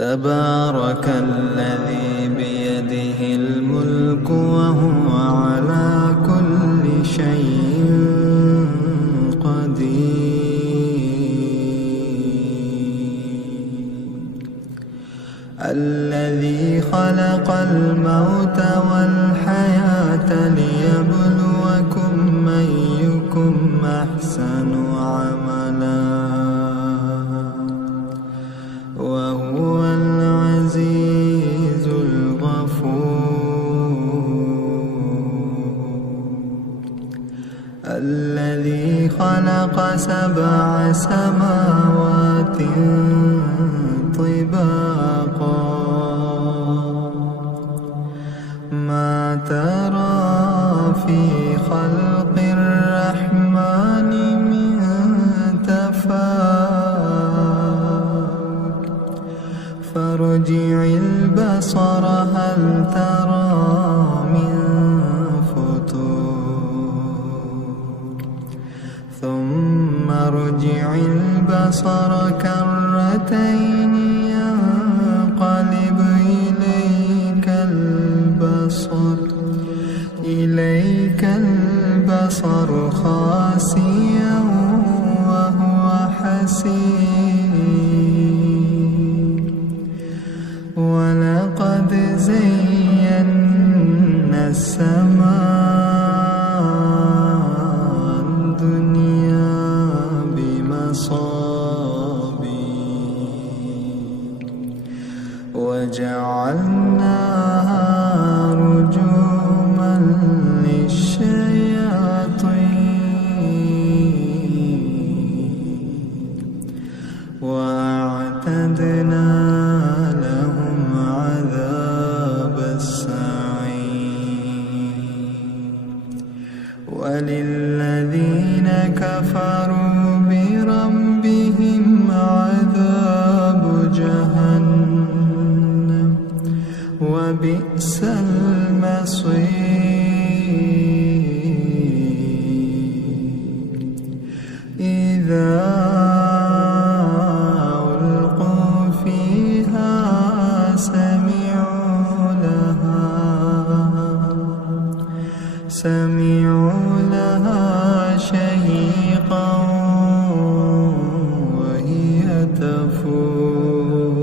تبارك الذي بيده الملك وهو على كل شيء قدير. الذي خلق الموت والحياة ليبلوكم أيكم أحسن عملا وهو العزيز الغفور. الذي خلق 7 سماوات طباقا ما ترى في خلق الرحمن من تفاوت فارجع البصر هل ترى من فطور ثم ارجع البصر كرتين ينقلب إليك البصر خاسئا وهو حسير. ولقد زينا السماء الدنيا بمصابيح وجعلناها رجوما للشياطين وأعتدنا لهم عذاب السعير. وللذين كفروا بربهم عذاب جهنم وبئس المصير. إذا ألقوا فيها سمعوا لها شهيقا وهي تفور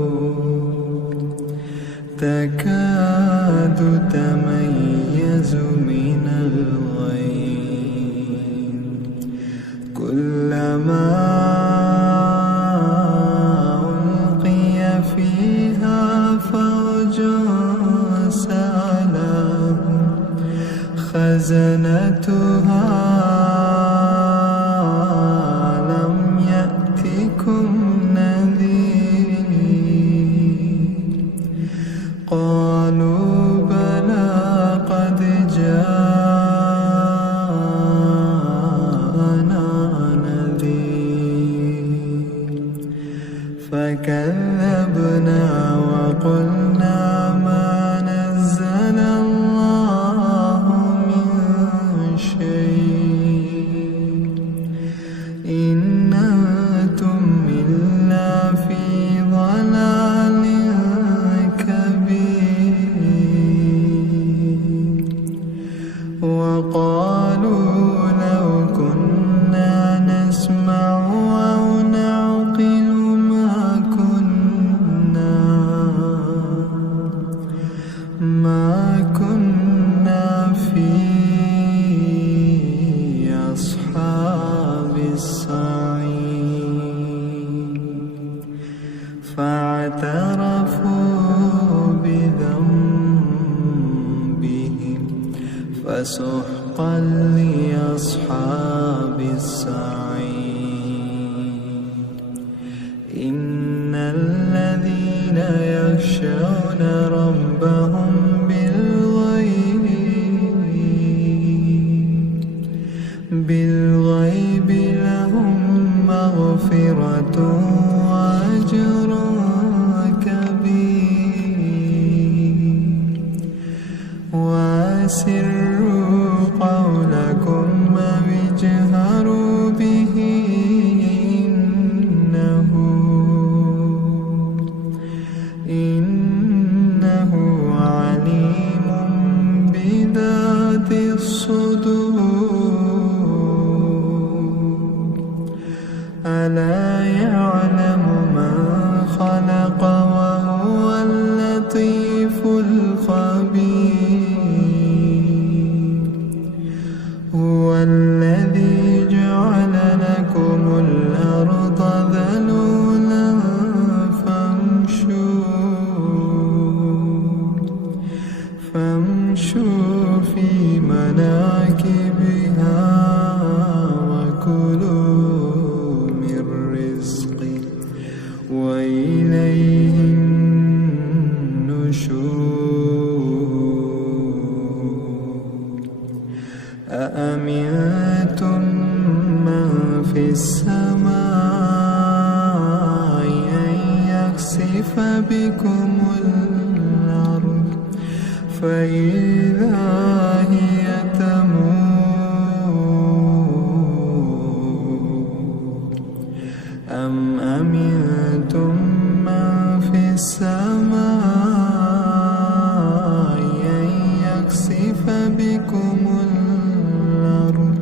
تكاد تميز من الغيظ كلما ألقي فيها فوج سألهم خزنتها ألم يأتكم نذير قالوا بلى قد جاءنا نذير فكذبنا وقلنا ما نزل الله من شيء إن أنتم إلا في ضلال كبير. وقالوا لو كنا نسمع أو نعقل ما كنا في أصحاب السعير. فاعترفوا بذنبهم فسحقا لأصحاب السعير. إن الذين يخشون ربهم بالغيب لهم مغفرة وأجر كبير. وأسروا قولكم أو اجهروا به إنه الصدور ألا يعلم من خلق وهو اللطيف الخبير هو الذي جعل لكم الأرض ذلولا فامشوا في مناكبها وكلوا من رزقه وإليه النشور أأمنتم من في السماء أن يخسف بكم الأرض فإذا هي تمور أم أمنتم من في السماء أن يخسف بكم الأرض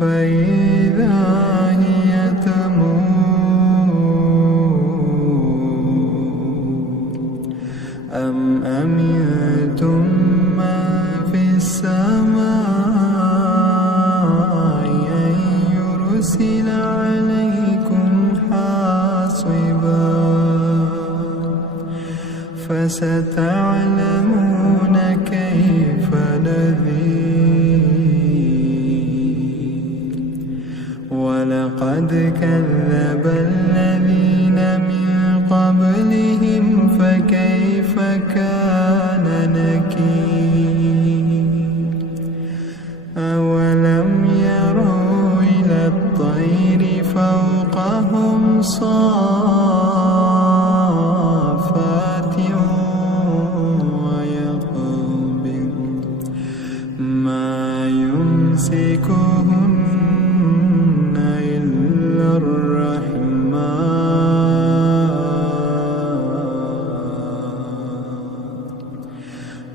فإذا هي تمور أم أمنتم من في السماء أن يرسل عليكم حاصبا فستعلمون كيف نذير ولقد كذب الذين من قبلهم فكيف كان نكير أولم يروا إلى الطير فوقهم صافات ويقبض ما يمسكهن إلا الرحمن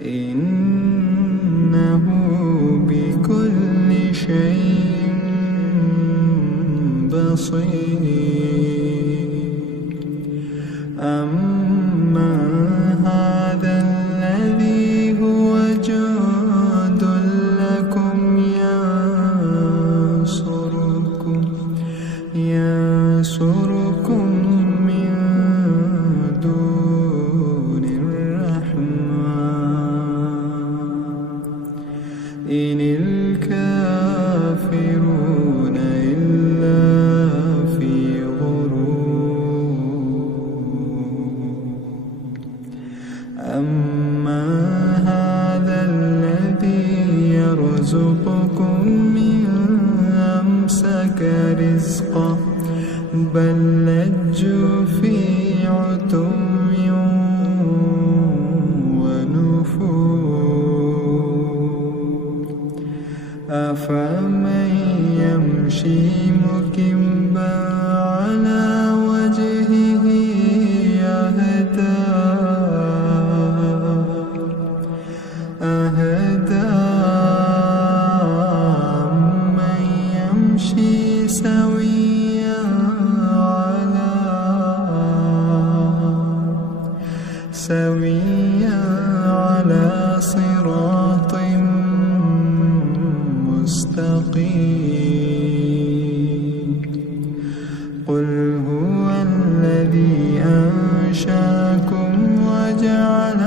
إنه بكل شيء بصير أما هذا الذي هو جند لكم ينصركم من دون الرحمن إن الكافرون إلا في غرور أما هذا الذي يرزقكم من أمسك رزقه بل لجوا في عتو ونفور أفمن يمشي مكبا على وجهه أهدى من يمشي سويا على صراط مستقيم قل هو الذي أنشأكم وجعل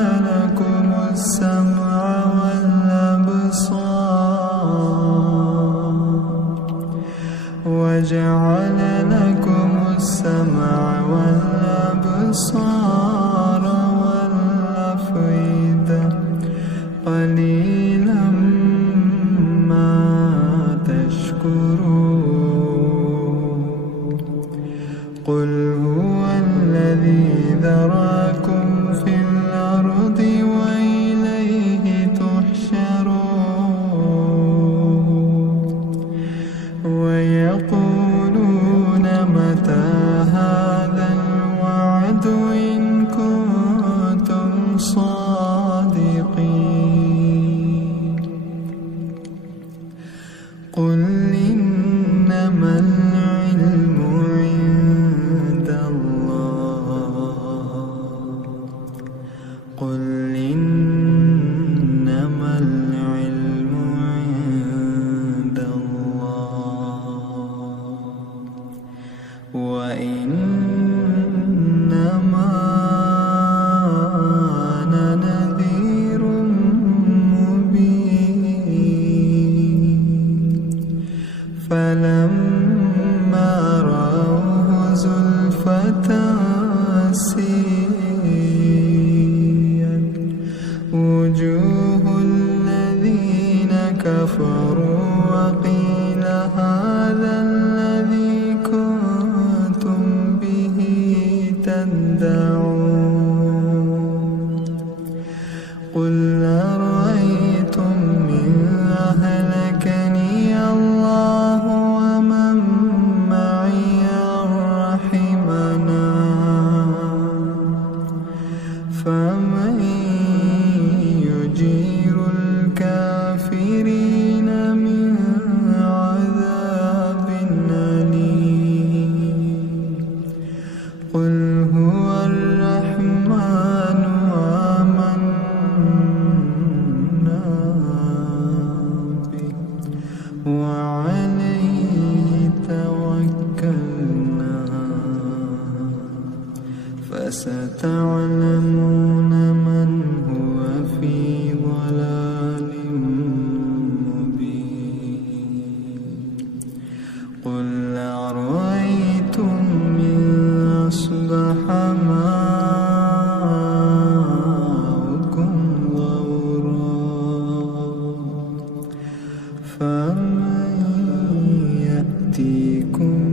لكم السمع والأبصار والأفئدة قليلا ما تشكرون قل هو الذي ذراكم في الأرض وإليه تحشرون ويقولون متى هذا الوعد إن كنتم صادقين وجوه الذين كفروا وقيل هذا الذي كنتم به تدعون قل أرأيتم إن أهلكني الله ومن معي رحمنا فمن يجير الكافرين من عذاب أليم قل هو الرحمن آمنا به وعليه توكلنا فستعلمون من هو في ضلال مبين قل أرأيتم إن أصبح ماؤكم غورا فمن يأتيكم